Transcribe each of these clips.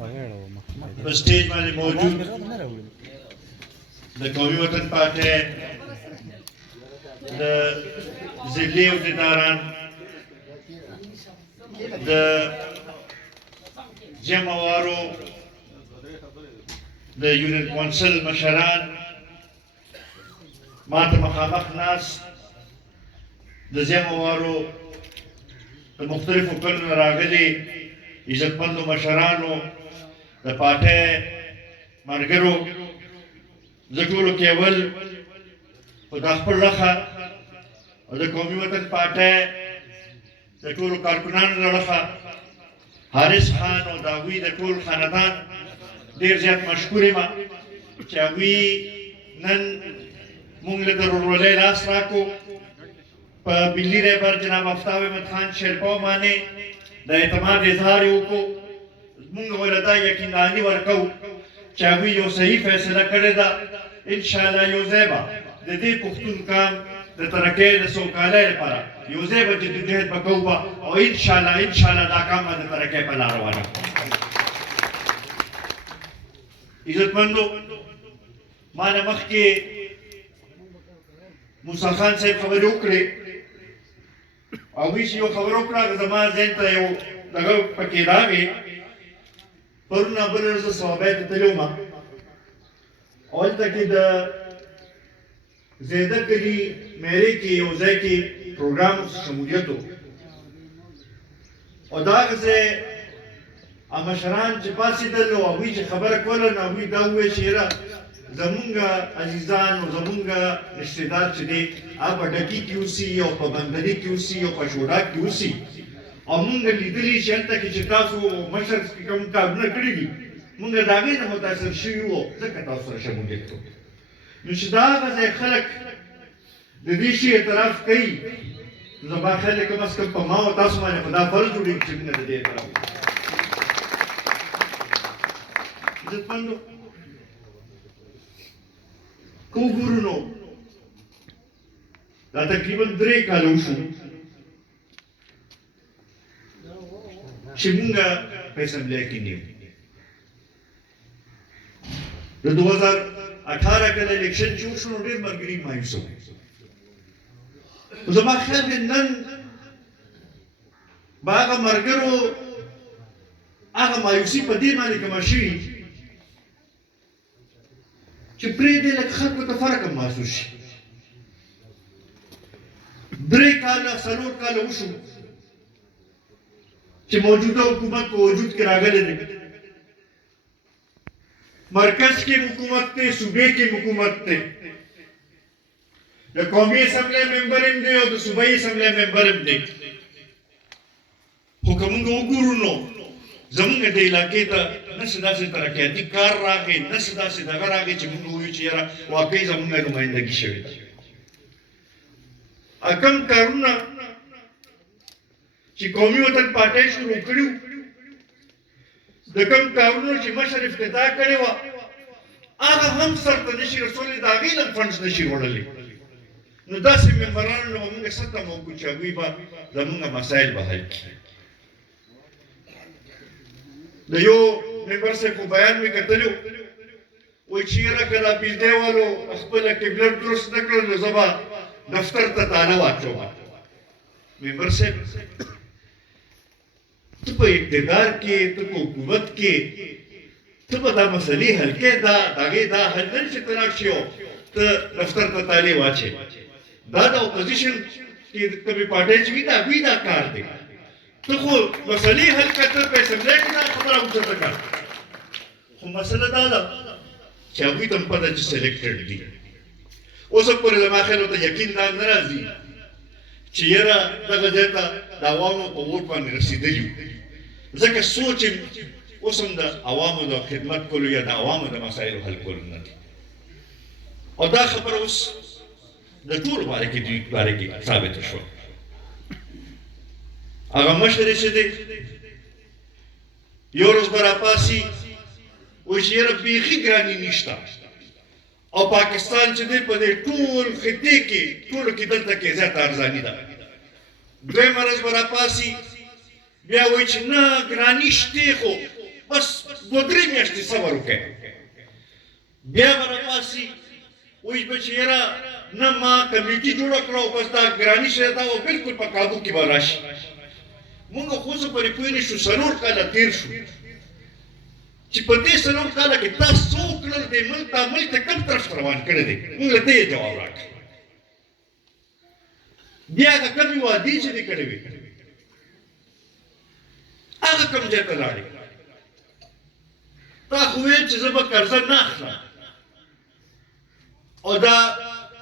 په سټیج باندې موجود د قومي وطن پارټۍ د ضلعي عهدیداران د جمع وارو د یونین کونسل مشران ما ته مخامخ ناست د جمع وارو د مختلفو کلونو نه راغلي عزتمندو مشرانو د پارټۍ ملګرو زه ټولو کې اول په دا خپل لخوا او د قومي وطن پارټۍ د ټولو کارکنانو له لخوا حارث خان او د هغوی د ټول خاندان ډېر زیات مشکور یم چې هغوی نن موږ له د ورورولۍ لاس راکړو په ملي رهبر جناب آفتاب احمد خان شیرپا باندې د اعتماد اظهار یې وکړو موږ ورته دا یقینداني ورکوو چې هغوی یو صحیح فیصله کړې ده انشاءالله یو ځای به د دې پښتون قام د ترقۍ د سوکالۍ لپاره یو ځای به جدوجهد به کوو به او انشاءالله دا قام به د ترقۍ په لار روانه عزتمندو ما نه مخکې موسی خان صاحب خبرې وکړې هغوی چې یو خبره وکړه زما ذهن ته یو دغه پکې راغی پرون بله ورځ زه ثوابۍ ته تللی وم هلته کې د زیده کلي میرې کې یو ځای کې پروګرام شمولیت و او دا هغه ځای مشران چې پاڅېدل او هغوی چې خبره کوله نو هغوی دا وویل چې یاره زمونږ عزیزان او زمونږ رشتهدار چې دی هغه په ډکي کې اوسي او په بندري کې اوسي او په شوډاک کې اوسي او مونږ لیدلي چې هلته کې چې تاسو مشر کوم کارونه کړي دي مونږ د هغې نه متاثر شوي وو ځکه تاسو سره شمولیت کوو نو چې دا هغه ځای خلک د دې شي اعتراف کوي نو زما خیال دی کم از کم په ما او تاسو باندې په دا فرض جوړېږي چې مونږ د دې اعتراف وکړو عزتمندو که وګورو نو دا تقریبا 3 کاله وشو چې مونږ په اسمبلی کې نه یو د 2018 کال الیکشن چې وشو نو ډېر ملګري مایوسه وو زما خیال دی نن به هغه ملګرو هغه مایوسي په دې باندې کمه شوي چې پرېږدی لږ خلکو ته فرق هم محسوس شي 3 کاله 4 کاله وشو چې موجوده حکومت په وجود کې راغلی دی مرکز کې حکومت دی صوبې کې حکومت دی د قومي اسمبلی ممبر هم دی او د صوبایي اسمبلی ممبر هم دی خو که موږ وګورو نو زمونږ د علاقې ته نه څه داسې ترقیاتي کار راغی نه څه داسې دغه راغی چې موږ ووایو چې یاره واقعي زمونږ نمایندګي شوې ده کم کارونه چې قومي وطن پارټۍ شروع کړي د کم کارونو چې مشر افتتاح کړې وه هغه هم سرته نشي رسولی د هغې نه فنډز نشي وړلی نو داسې ممبرانو نه به موږ څه تمه وکړو چې هغوی به زمونږ مسایل به حل کړي د یو ممبر صاحب په بیان مې کتلی وایي چې یاره که دا بجلی والو خپله قبله درست نه کړل نو زه به دفتر ته تاله واچوم ممبر صاحب ته په اقتدار کې ته په حکومت کې ته به دا مسلې حل کې د هغې دا حل نه شي ته لاړ شي او ته دفتر ته تالې واچې دا د اپوزیشن کې کومې پارټۍ چې وي د هغوی دا کار دی ته خو مسلې حل کړه ته په اسمبلی کې دا خبره اوچته کړه خو مسله دا ده چې هغوی ته هم پته چې سلیکټډ دي اوس هم پورې زما خیال ورته یقین دا نه راځي چې یاره دغه ځای ته د عوامو په ووټ باندې رسېدلي وو ځکه سوچ یې اوس هم د عوامو د خدمت کولو یا د عوامو د مسایلو حل کولو نه دی او دا خبره اوس د ټولو باره کې دوی باره کې ثابته شوه هغه مشر یې چې دی یو ورځ به راپاڅي وایي چې یاره بیخي ګراني نشته او پاکستان چې دی په دې ټول خطې کې ټولو کې دلته کې زیاته ارزاني ده دویمه ورځ به راپاڅي بیا وایي چې نه ګراني شتې خو بس دوه درې میاشتې صبر وکړئ بیا به راپاسي وایي به چې یاره نه ما کمیټي جوړه کړه او بس دا ګراني شی دا او بلکل په کابو کې به راشي مونږ خو اوسه پورې پوه نه شو 4 کاله تېر شو چې په دې 4 کاله کې تاسو څه وکړل دې ملک ته کوم طرف ته روان کړی دی مونږ له دې جواب راکړئ بیا هغه کومې وعدې چې دې کړې وې هغه کوم ځای ته لاړې تا خو ویل چې زه به قرضه نه اخلم او دا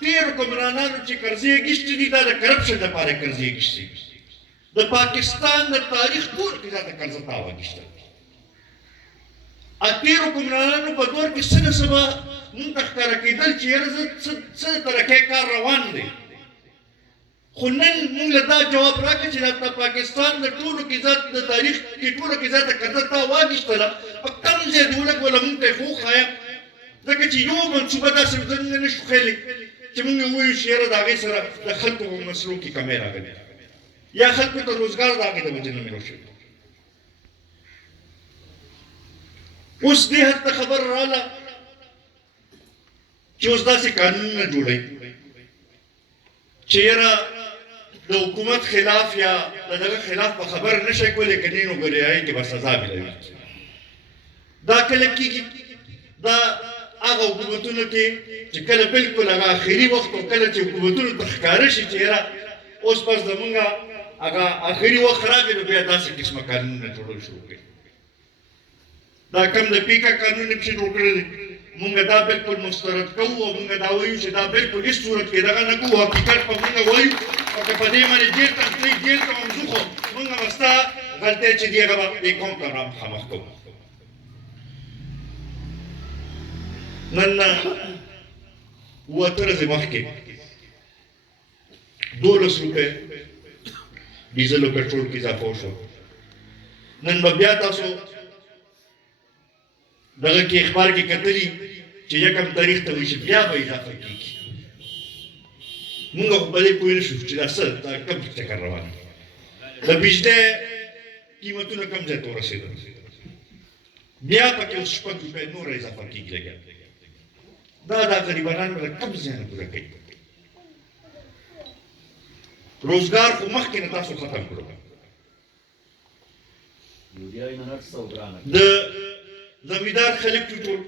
تېرو حکمرانانو چې قرضې اخیستې دي دا د کرپشن دپاره قرضې اخیستې دي د پاکستان د تاریخ ټول کې دا د قرضه تا واخیستل تېرو حکمرانانو په دور کې څه نه څه به مونږ ته ښکاره کېدل چې یاره زه څه د ترقۍ کار روان دی خو نن مونږ له دا جواب راکړه چې دا پاکستان د ټولو کې ذات د تاریخ کې ټولو کې ذات قرضه تا واخیستله په کوم ځای دې ولګوله مونږ ته یې خو وښایه ځکه چې یو منصوبه داسې زموږ نه شو ښیلی چې مونږ ووایو چې یاره د هغې سره د خلکو په مسلو کې کمی راغلی یا خلکو ته روزګار د هغې د وجې نه ملو شوی اوس دې حد ته خبره راغله چې اوس داسې قانونونه جوړوي چې یاره د حکومت خلاف یا د دغه خلاف په خبره نه شئ کولی که نه نو ګریایي کې به سزا ملوي دا کله کېږي دا هغه حکومتونو کې چې کله بلکل هغه آخري وخت او کله چې حکومتونو ته ښکاره شي چې یاره اوس بس زمونږ هغه آخري وخت راغی نو بیا داسې قسمه قانونونه جوړول شروع کړي دا کم د پیکا قانون یې پسې جوړ کړی دی مونږ دا بلکل مسترد کوو او مونږ دا وایو چې دا بلکل هېڅ صورت کې دغه نه کوو حقیقت په مونږ وایو او که په دې باندې جیل ته تلئ جیل ته هم ځو خو مونږ به ستا غلطۍ چې دي هغه به دې قوم ته مخامخ کوو نن 7 ورځې مخکې 12 روپۍ ډیزل او پټرول کې اضافه وشو نن به بیا تاسو دغه کې اخبار کې کتلي چې یکم تاریخ ته وایي چې بیا به اضافه کېږي مونږ خو په دې پوه نه شو چې دا څه دا کوم چکر روان دی د بجلی قیمتونه کوم ځای ته ورسېدل بیا پکې اوس 6 روپۍ نوره اضافه کېږي لګیا دا غریبانان به کوم ځای نه پوره کوي روزګار خو مخکې نه تاسو ختم کړو د زمیندار خلک ټول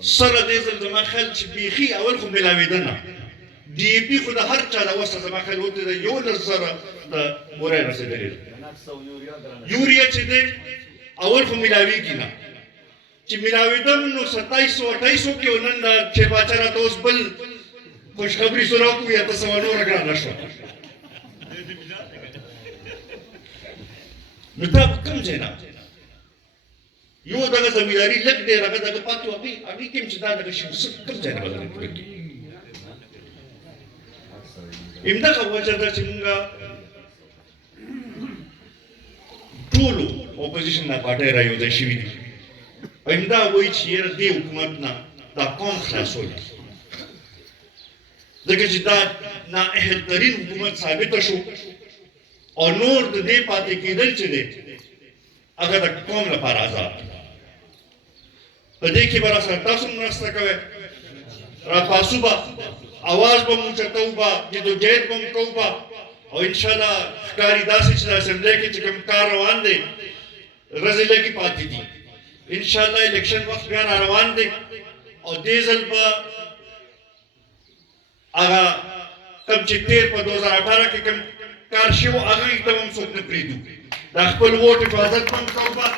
سره دې ځل زما خیال چې بیخي اول خو ملاوېده نه ډي اې پي خو د هر چا د وسه زما خیال وته د 11,000 د بورۍ رسېدلې یوریا چې دی اول خو ملاوېږي نه چې ملاوېدم نو 2700-2800 کې نن د چې باچا راته اوس بل خوشخبري سره وکړو یا ته سوه نوره ګرانه شوه نو دا په کوم ځای نه یو دغه زمینداري لږ دی هغه دغه پاتې و هغې کې هم چې دا دغه شي کوم ځای نه بدل کړي همدغه وجه ده چې مونږ ټولو اپوزیشن نه پارټۍ را یو ځای شوي دي او همدا وایي چې یاره دې حکومت نه دا قوم خلاصول ځکه چې دا نااهل ترین حکومت ثابته شو او نور د دې پاتې کېدل چې دی هغه د قوم لپاره آزاد په دې کې به راسره تاسو مرسته کوئ راپاسو به اواز به مو اوچتوو به جدوجہد به مو کوو به او انشاءالله ښکاري داسې چې د اسمبلی کې چې کوم کار روان دی ورځې لږې پاتې دي انشاءالله الیکشن وخت بیا را روان دی او دې ځل به هغه کوم چې تېر په 2018 کې کوم کار شوی و هغې ته هم څوک نه پرېږدو د خپل ووټ حفاظت به هم کوو به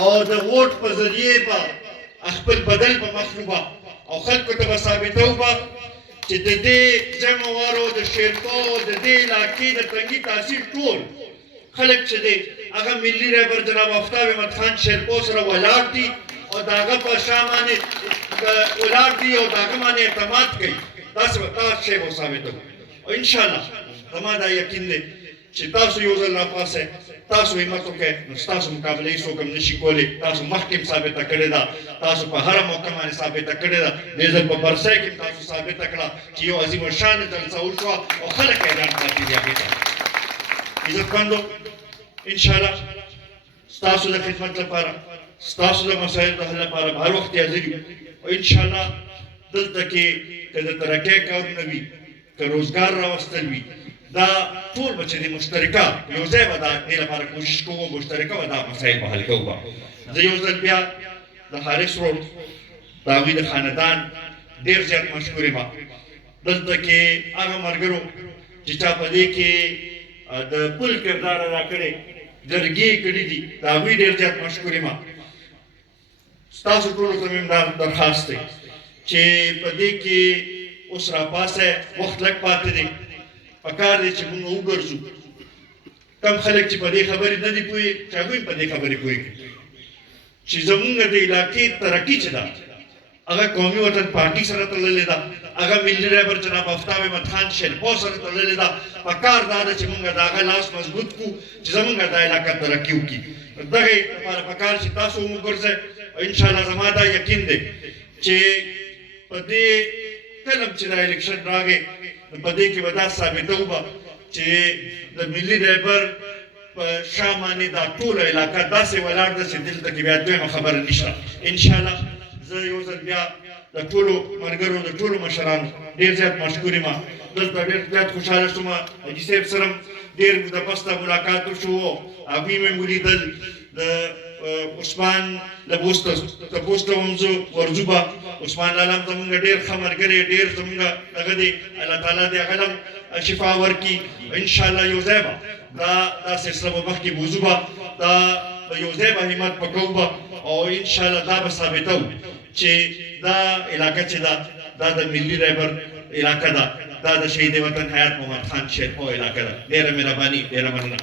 او د ووټ په ذریعې به خپل بدل به مخلو به او خلکو ته به ثابتوو به چې د دې ځایموارو د شیرپو د دې علاقې د تنګي تحصیل ټول خلک چې دی هغه ملي رهبر جناب آفتاب احمد خان شیرپو سره ولاړ دي او د هغه په شا باندې ولاړ دي او د هغه باندې اعتماد کوي تاسو به دا شی به ثابتوو او انشاءالله زما دا یقین دی چې تاسو یو ځل راپاسئ تاسو همت وکړئ نو ستاسو مقابله هېڅوک هم نشي کولی تاسو مخکې هم ثابته کړې ده تاسو په هره موقع باندې ثابته کړې ده دې ځل په برسۍ کې هم تاسو ثابته کړه چې یو عظیم الشانه جلسه وشوه او خلک حیران پاتې دي هغې ته عزتمندو انشاءالله ستاسو د خدمت لپاره ستاسو د مسایلو د حل لپاره هر وخت حاضر یو او ان شاء الله دلته کې که د ترقۍ کارونه وي که روزګار راوستل وي دا ټول به چې د مشترکه یو ځای به دا دې لپاره کوشش کوو مشترکه به دا مسایل به حل کوو. زه یو ځل بیا د حارث روډ د هغوی د خاندان ډېر زیات مشکور یم. دلته کې هغه ملګرو چې چا په دې کې د پل کردار ادا کړی جرګې کړي دي د هغوی ډېر زیات مشکور یم. ستاسو ټولو ته مې دا درخواست دی چې په دې کې اوس راپاسئ وخت لږ پاتې دی پکار دی چې موږ وګرځو کم خلک چې په دې خبرې نه دي پوهې چې هغوی په دې خبرې پوهېږي چې زمونږ د علاقې ترقي چې ده هغه قومي وطن پارټي سره تړلې ده هغه ملي رهبر جناب آفتاب احمد خان شیرپور سره تړلې ده. پکار دا ده چې موږ د هغه لاس مضبوط کړو چې زمونږ د علاقه ترقي وکړي. دغې لپاره پکار چې تاسو هم وګرځئ او انشاءالله زما دا یقین دی چې په دې کلم چې دا الیکشن راغی په دې کې به دا ثابتوو به چې د ملي رهبر په شا باندې دا ټوله علاقه داسې ولاړ ده چې دلته کې بیا دویمه خبره نشته. انشاءالله زه یو ځل بیا د ټولو ملګرو د ټولو مشرانو ډېر زیات مشکور یم. دلته ډېر زیات خوشحاله شوم حاجي صاحب سره ډېر موده پسته ملاقات وشو هغوی مې ولیدل د عثمان لبوس تپوس ته هم زه ورځو به عثمان لالا هم زمونږ ډېر ښه ملګری ډېر زمونږ دغه دی الله تعالی دې هغه هم شفا ورکړي. انشاءالله یو ځای به دا سلسله به مخکې بوځو به دا یو ځای به همت پکوو به او انشاءالله دا به ثابتوو چې دا علاقه چې ده دا د ملي رهبر علاقه ده دا د شهید وطن حیات محمد خان شیرپور علاقه ده. ډېره مهرباني ډېره مننه.